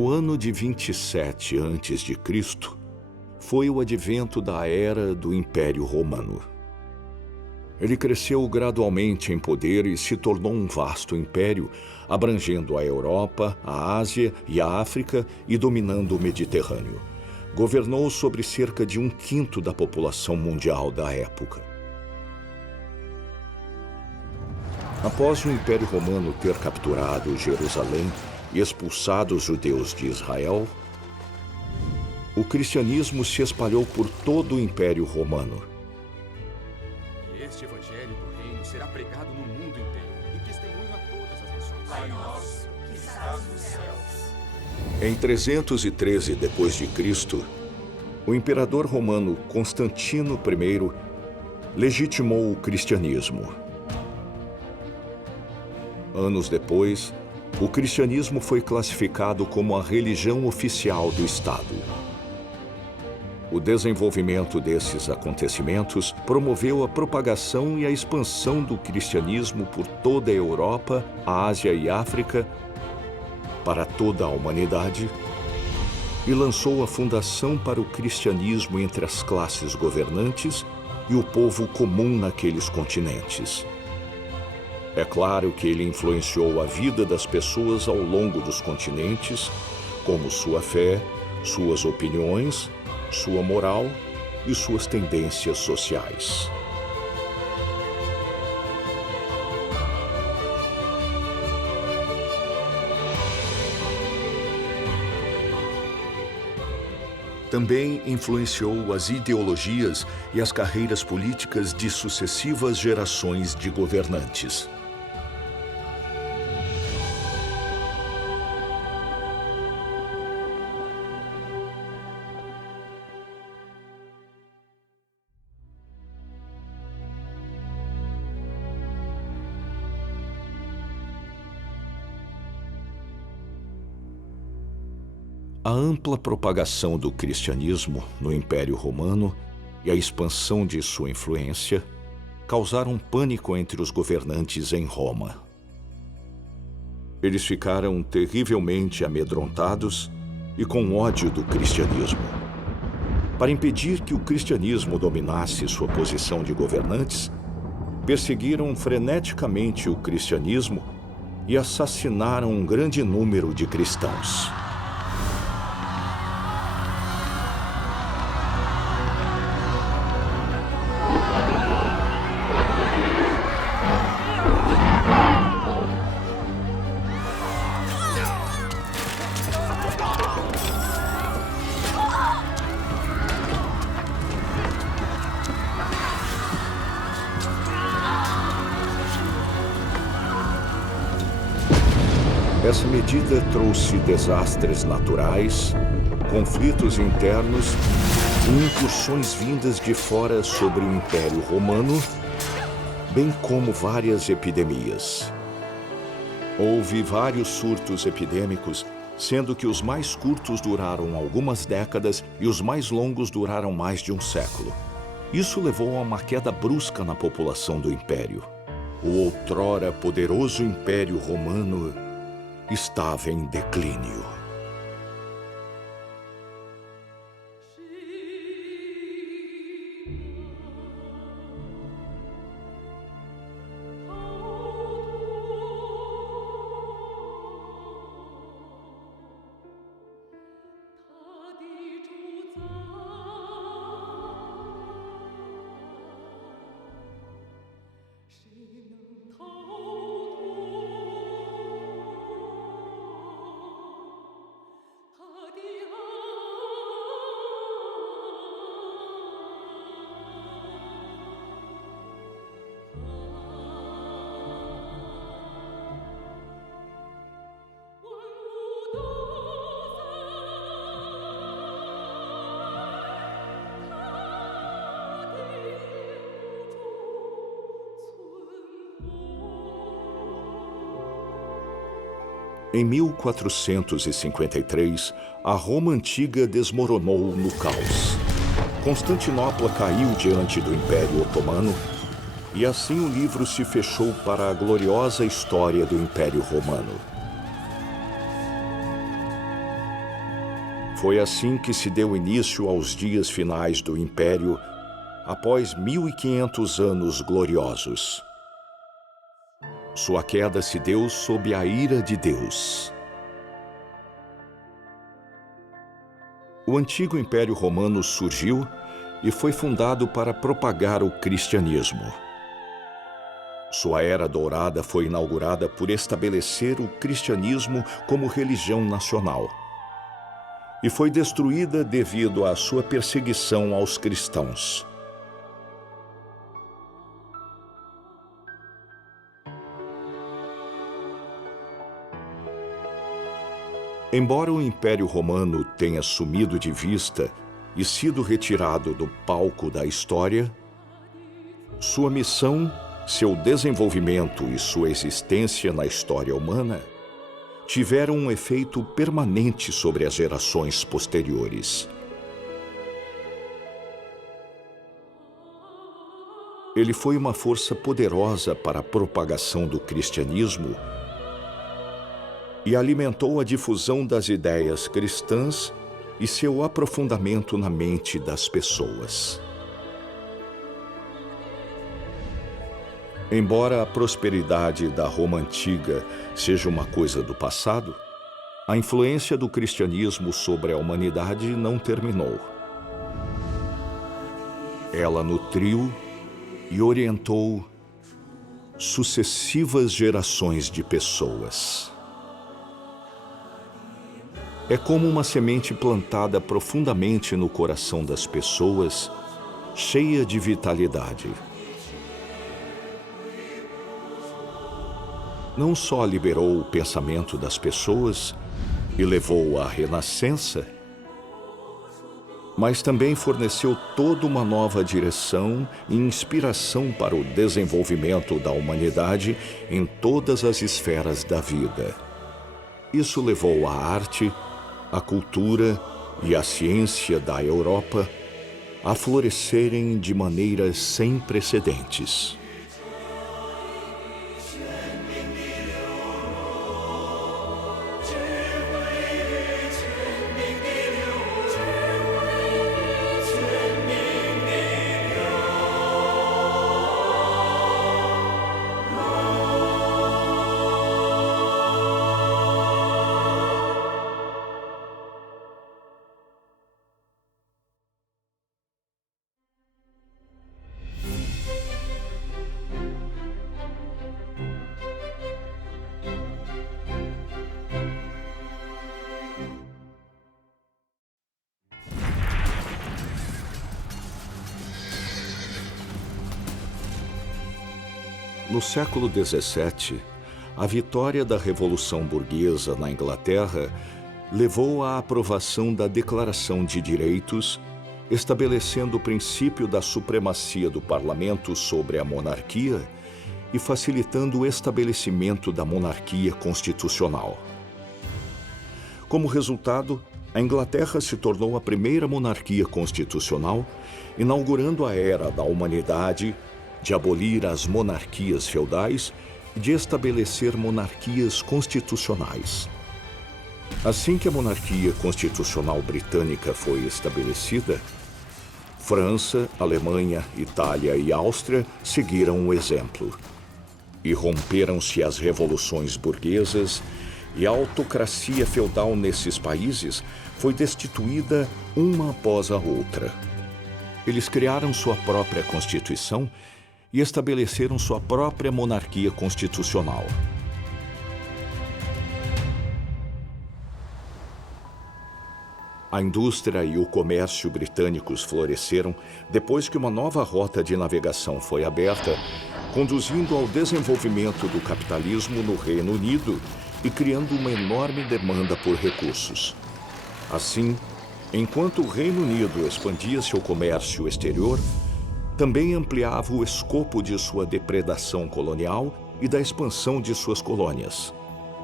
O ano de 27 a.C. foi o advento da era do Império Romano. Ele cresceu gradualmente em poder e se tornou um vasto império, abrangendo a Europa, a Ásia e a África e dominando o Mediterrâneo. Governou sobre cerca de 1/5 da população mundial da época. Após o Império Romano ter capturado Jerusalém e expulsado os judeus de Israel, o cristianismo se espalhou por todo o Império Romano. Este evangelho do reino será pregado no mundo inteiro, em testemunho a todas as nações. Pai nosso, que estás nos céus. Em 313 d.C., o imperador romano Constantino I legitimou o cristianismo. Anos depois, o cristianismo foi classificado como a religião oficial do Estado. O desenvolvimento desses acontecimentos promoveu a propagação e a expansão do cristianismo por toda a Europa, a Ásia e África, para toda a humanidade, e lançou a fundação para o cristianismo entre as classes governantes e o povo comum naqueles continentes. É claro que ele influenciou a vida das pessoas ao longo dos continentes, como sua fé, suas opiniões, sua moral e suas tendências sociais. Também influenciou as ideologias e as carreiras políticas de sucessivas gerações de governantes. A ampla propagação do cristianismo no Império Romano e a expansão de sua influência causaram pânico entre os governantes em Roma. Eles ficaram terrivelmente amedrontados e com ódio do cristianismo. Para impedir que o cristianismo dominasse sua posição de governantes, perseguiram freneticamente o cristianismo e assassinaram um grande número de cristãos. Essa medida trouxe desastres naturais, conflitos internos e incursões vindas de fora sobre o Império Romano, bem como várias epidemias. Houve vários surtos epidêmicos, sendo que os mais curtos duraram algumas décadas e os mais longos duraram mais de um século. Isso levou a uma queda brusca na população do Império. O outrora poderoso Império Romano estava em declínio. Em 1453, a Roma antiga desmoronou no caos. Constantinopla caiu diante do Império Otomano e assim o livro se fechou para a gloriosa história do Império Romano. Foi assim que se deu início aos dias finais do Império, após 1500 anos gloriosos. Sua queda se deu sob a ira de Deus. O antigo Império Romano surgiu e foi fundado para propagar o cristianismo. Sua era dourada foi inaugurada por estabelecer o cristianismo como religião nacional. E foi destruída devido à sua perseguição aos cristãos. Embora o Império Romano tenha sumido de vista e sido retirado do palco da história, sua missão, seu desenvolvimento e sua existência na história humana tiveram um efeito permanente sobre as gerações posteriores. Ele foi uma força poderosa para a propagação do cristianismo e alimentou a difusão das ideias cristãs e seu aprofundamento na mente das pessoas. Embora a prosperidade da Roma antiga seja uma coisa do passado, a influência do cristianismo sobre a humanidade não terminou. Ela nutriu e orientou sucessivas gerações de pessoas. É como uma semente plantada profundamente no coração das pessoas, cheia de vitalidade. Não só liberou o pensamento das pessoas e levou à renascença, mas também forneceu toda uma nova direção e inspiração para o desenvolvimento da humanidade em todas as esferas da vida. Isso levou a arte, a cultura e a ciência da Europa a florescerem de maneiras sem precedentes. No século XVII, a vitória da Revolução Burguesa na Inglaterra levou à aprovação da Declaração de Direitos, estabelecendo o princípio da supremacia do parlamento sobre a monarquia e facilitando o estabelecimento da monarquia constitucional. Como resultado, a Inglaterra se tornou a primeira monarquia constitucional, inaugurando a era da humanidade de abolir as monarquias feudais e de estabelecer monarquias constitucionais. Assim que a monarquia constitucional britânica foi estabelecida, França, Alemanha, Itália e Áustria seguiram o exemplo. E romperam-se as revoluções burguesas e a autocracia feudal nesses países foi destituída uma após a outra. Eles criaram sua própria Constituição e estabeleceram sua própria monarquia constitucional. A indústria e o comércio britânicos floresceram depois que uma nova rota de navegação foi aberta, conduzindo ao desenvolvimento do capitalismo no Reino Unido e criando uma enorme demanda por recursos. Assim, enquanto o Reino Unido expandia seu comércio exterior, também ampliava o escopo de sua depredação colonial e da expansão de suas colônias.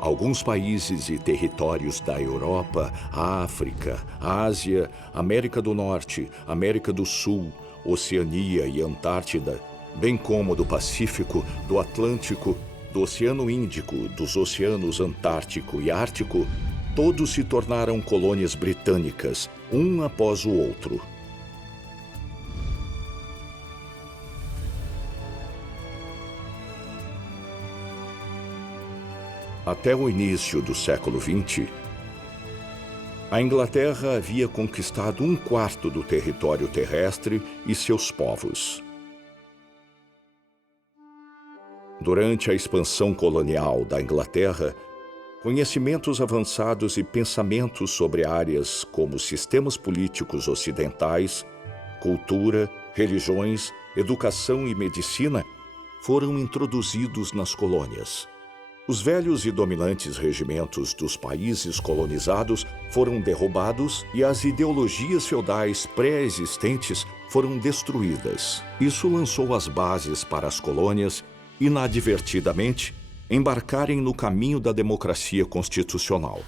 Alguns países e territórios da Europa, África, Ásia, América do Norte, América do Sul, Oceania e Antártida, bem como do Pacífico, do Atlântico, do Oceano Índico, dos oceanos Antártico e Ártico, todos se tornaram colônias britânicas, um após o outro. Até o início do século XX, a Inglaterra havia conquistado 1/4 do território terrestre e seus povos. Durante a expansão colonial da Inglaterra, conhecimentos avançados e pensamentos sobre áreas como sistemas políticos ocidentais, cultura, religiões, educação e medicina foram introduzidos nas colônias. Os velhos e dominantes regimentos dos países colonizados foram derrubados e as ideologias feudais pré-existentes foram destruídas. Isso lançou as bases para as colônias, inadvertidamente, embarcarem no caminho da democracia constitucional.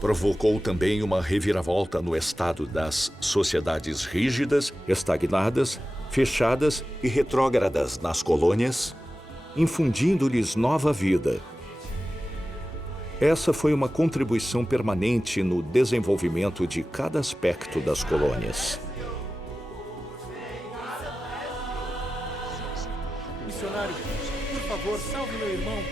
Provocou também uma reviravolta no estado das sociedades rígidas, estagnadas, fechadas e retrógradas nas colônias, infundindo-lhes nova vida. Essa foi uma contribuição permanente no desenvolvimento de cada aspecto das colônias. Missionário, por favor, salve meu irmão.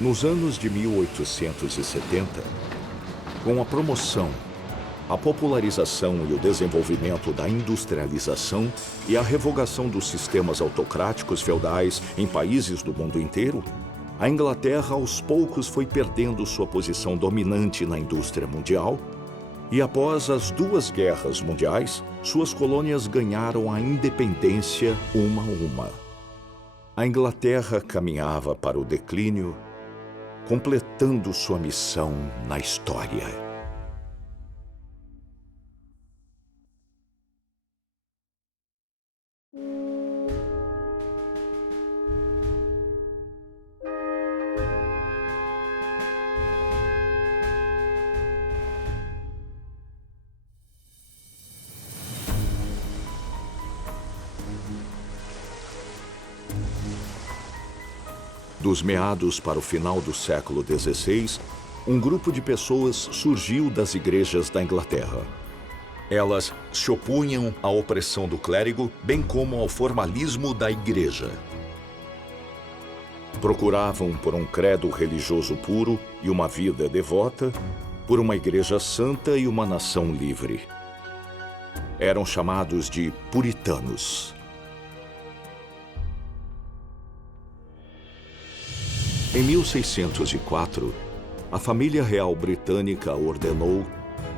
Nos anos de 1870, com a promoção, a popularização e o desenvolvimento da industrialização e a revogação dos sistemas autocráticos feudais em países do mundo inteiro, a Inglaterra aos poucos foi perdendo sua posição dominante na indústria mundial e após as 2 guerras mundiais, suas colônias ganharam a independência uma a uma. A Inglaterra caminhava para o declínio, completando sua missão na história. Dos meados para o final do século XVI, um grupo de pessoas surgiu das igrejas da Inglaterra. Elas se opunham à opressão do clérigo, bem como ao formalismo da igreja. Procuravam por um credo religioso puro e uma vida devota, por uma igreja santa e uma nação livre. Eram chamados de puritanos. Em 1604, a família real britânica ordenou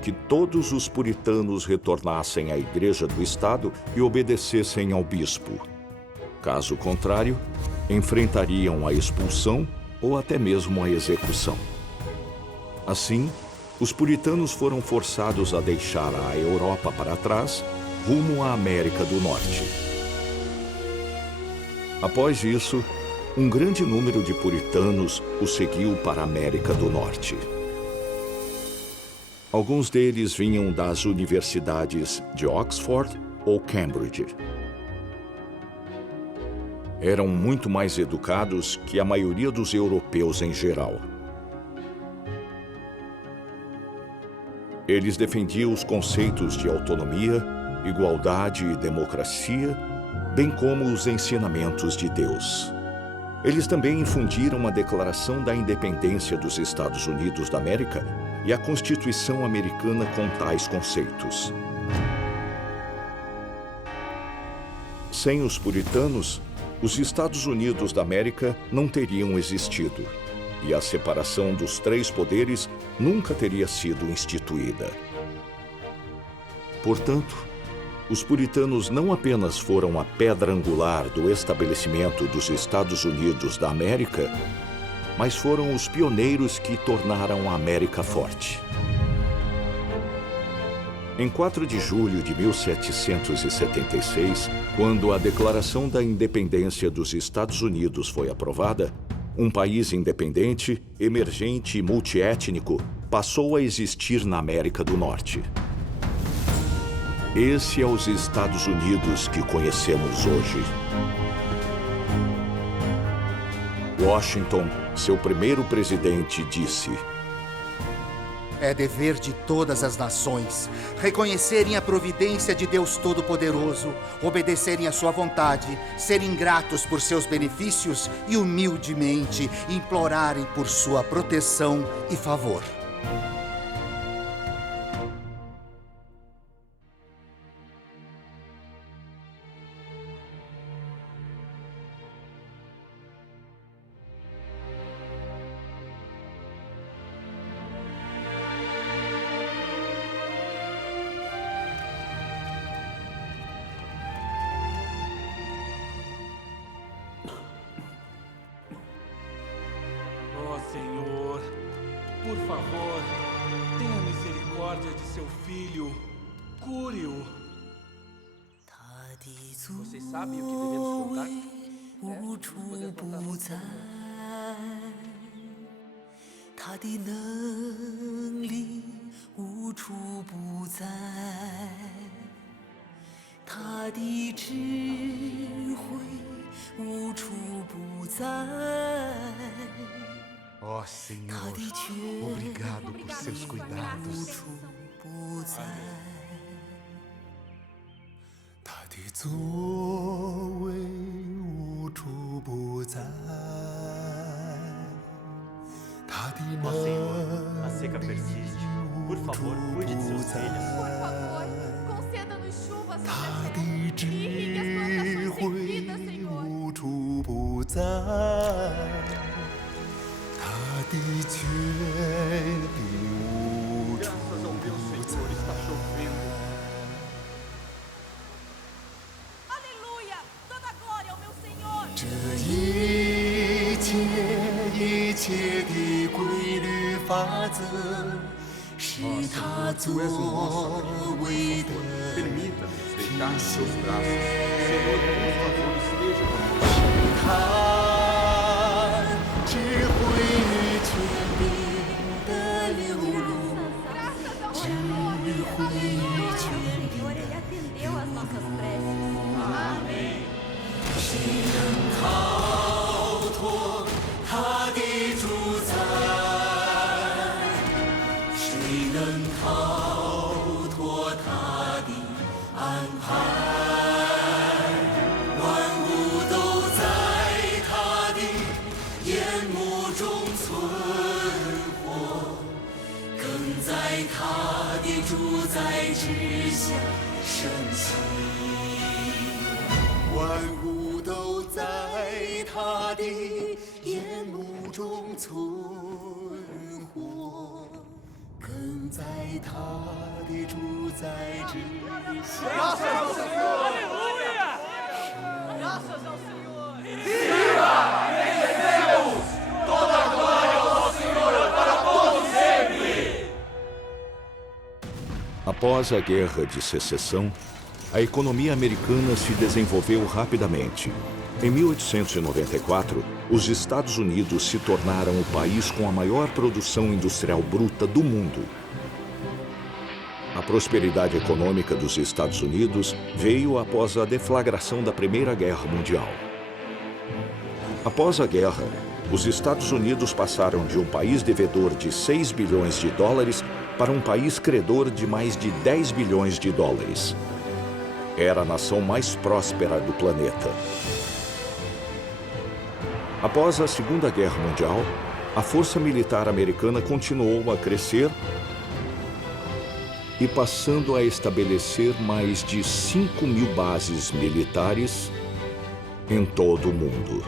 que todos os puritanos retornassem à Igreja do Estado e obedecessem ao bispo. Caso contrário, enfrentariam a expulsão ou até mesmo a execução. Assim, os puritanos foram forçados a deixar a Europa para trás, rumo à América do Norte. Após isso, um grande número de puritanos o seguiu para a América do Norte. Alguns deles vinham das universidades de Oxford ou Cambridge. Eram muito mais educados que a maioria dos europeus em geral. Eles defendiam os conceitos de autonomia, igualdade e democracia, bem como os ensinamentos de Deus. Eles também infundiram a Declaração da Independência dos Estados Unidos da América e a Constituição americana com tais conceitos. Sem os puritanos, os Estados Unidos da América não teriam existido, e a separação dos três poderes nunca teria sido instituída. Portanto, os puritanos não apenas foram a pedra angular do estabelecimento dos Estados Unidos da América, mas foram os pioneiros que tornaram a América forte. Em 4 de julho de 1776, quando a Declaração da Independência dos Estados Unidos foi aprovada, um país independente, emergente e multiétnico passou a existir na América do Norte. Esse é os Estados Unidos que conhecemos hoje. Washington, seu primeiro presidente, disse: é dever de todas as nações reconhecerem a providência de Deus Todo-Poderoso, obedecerem à sua vontade, serem gratos por seus benefícios e humildemente implorarem por sua proteção e favor. Senhor, por favor, tenha misericórdia de seu filho. Cure-o. Vocês sabem o que devemos contar? 无处不在，他的能力无处不在，他的智慧无处不在。 Ó Senhor, obrigado por seus cuidados. 他的作为无处不在，他的能力 A seca persiste. Por favor, cuide de seus filhos. Por favor, conceda-nos chuvas他的 e 智 irrigue as plantações 慧 sem vida, Senhor. 无处不在，他的权柄无处 Graças ao meu 不在。 Senhor, está chovendo. Aleluia! Toda glória ao meu Senhor! 这一切的规律法则，是他作 Tu és o nosso amigo. 为的 Permita-nos deitar nos seus braços. Senhor, por favor, esteja conosco. 他智慧与权柄的流露， Graças ao 智 Senhor! 慧与权 Senhor, Ele atendeu às nossas preces. Amém. 谁能逃脱他的主宰？谁能逃脱他的安排？万物都在他的眼目中存活，更在他的主宰之下升起。万物都在他的眼目中存活，更在他的主宰之下。 Graças ao Senhor! Aleluia! Graças ao Senhor! Após a Guerra de Secessão, a economia americana se desenvolveu rapidamente. Em 1894, os Estados Unidos se tornaram o país com a maior produção industrial bruta do mundo. A prosperidade econômica dos Estados Unidos veio após a deflagração da Primeira Guerra Mundial. Após a guerra, os Estados Unidos passaram de um país devedor de 6 bilhões de dólares para um país credor de mais de 10 bilhões de dólares. Era a nação mais próspera do planeta. Após a Segunda Guerra Mundial, a força militar americana continuou a crescer e passando a estabelecer mais de 5.000 bases militares em todo o mundo.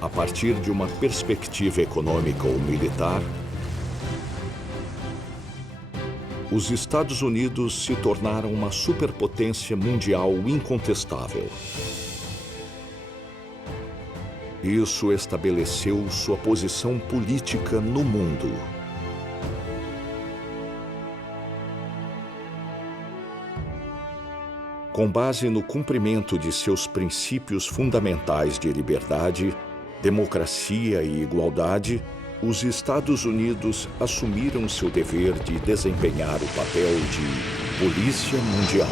A partir de uma perspectiva econômica ou militar, os Estados Unidos se tornaram uma superpotência mundial incontestável. Isso estabeleceu sua posição política no mundo. Com base no cumprimento de seus princípios fundamentais de liberdade, democracia e igualdade, os Estados Unidos assumiram seu dever de desempenhar o papel de polícia mundial.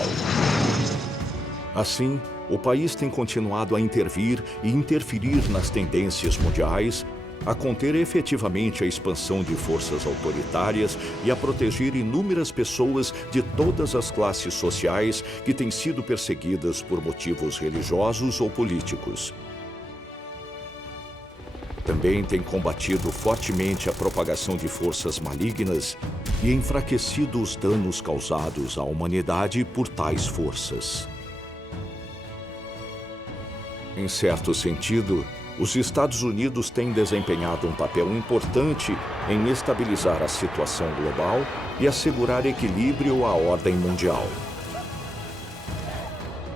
Assim, o país tem continuado a intervir e interferir nas tendências mundiais, a conter efetivamente a expansão de forças autoritárias e a proteger inúmeras pessoas de todas as classes sociais que têm sido perseguidas por motivos religiosos ou políticos. Também tem combatido fortemente a propagação de forças malignas e enfraquecido os danos causados à humanidade por tais forças. Em certo sentido, os Estados Unidos têm desempenhado um papel importante em estabilizar a situação global e assegurar equilíbrio à ordem mundial.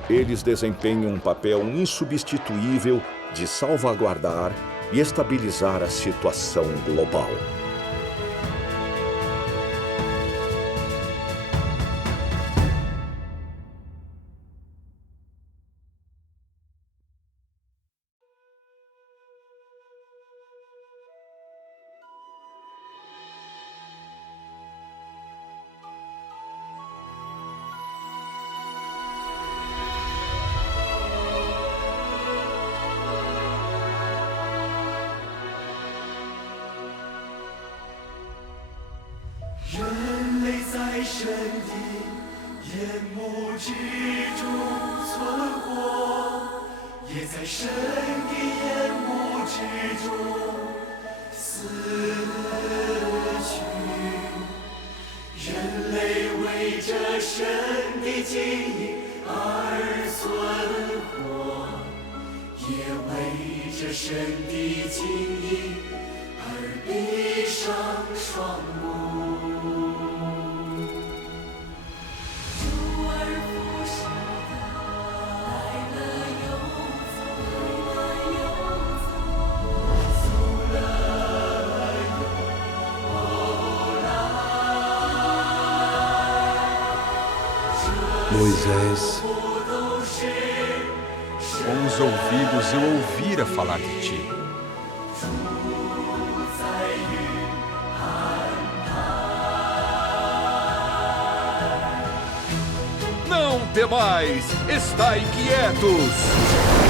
Eles desempenham um papel insubstituível de salvaguardar e estabilizar a situação global. Moisés, Com os ouvidos eu ouvira falar de ti. Não temais, estai quietos!